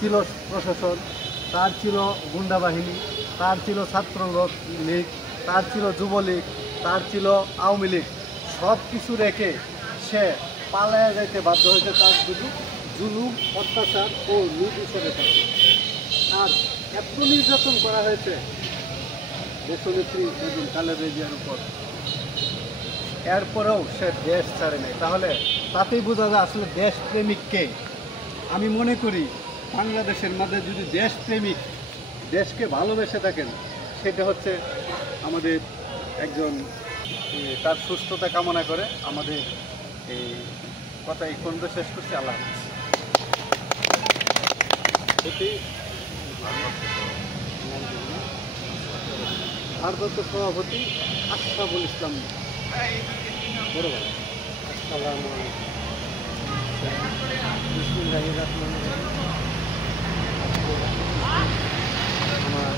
ছিল প্রশাসন, তার ছিল গুন্ডা বাহিনী, তার ছিল ছাত্র লীগ, তার ছিল যুবলীগ, তার ছিল আওয়ামী লীগ। সব কিছু রেখে সে পালায়া যাইতে বাধ্য হয়েছে তার শুধু জুলুম, অত্যাচার ও নির্যাতনের কারণে। আর এত নির্যাতন করা হয়েছে দেশনেত্রী বেগম খালেদা জিয়ার উপর, এরপরেও সে দেশ ছাড়ে নাই। তাহলে তাতেই বোঝা যায় আসলে দেশপ্রেমিক কে। আমি মনে করি বাংলাদেশের মাঝে যদি দেশপ্রেমিক, দেশকে ভালোবেসে থাকেন, সেটা হচ্ছে আমাদের একজন, তার সুস্থতা কামনা করে আমাদের এই কথা এই পর্যন্ত শেষ করছি। আল্লাহ হাফেজ। ভারপ্রাপ্ত সভাপতি আশরাফুল ইসলাম বড়। আসসালামু আলাইকুম। বিসমিল্লাহির রহমানির রহিম। আমার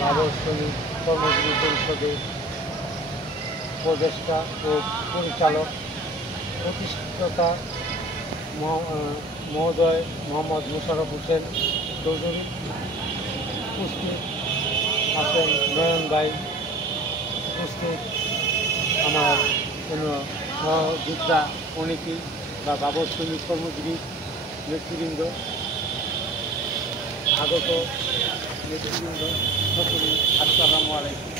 বাবর শ্রমিক কর্মজীবী পরিষদের উপদেষ্টা ও পরিচালক প্রতিষ্ঠাতা মহোদয় মোহাম্মদ মোশাররফ হোসেন চৌধুরী, উপস্থিত আছেন নয়ন ভাই, উপস্থিত আমার কোনো সহযোদ্ধা অনেকেই বা বাবর শ্রমিক কর্মজীবী নেতৃবৃন্দ, আগত নেতৃবৃন্দ সকলেই আসসালামু আলাইকুম।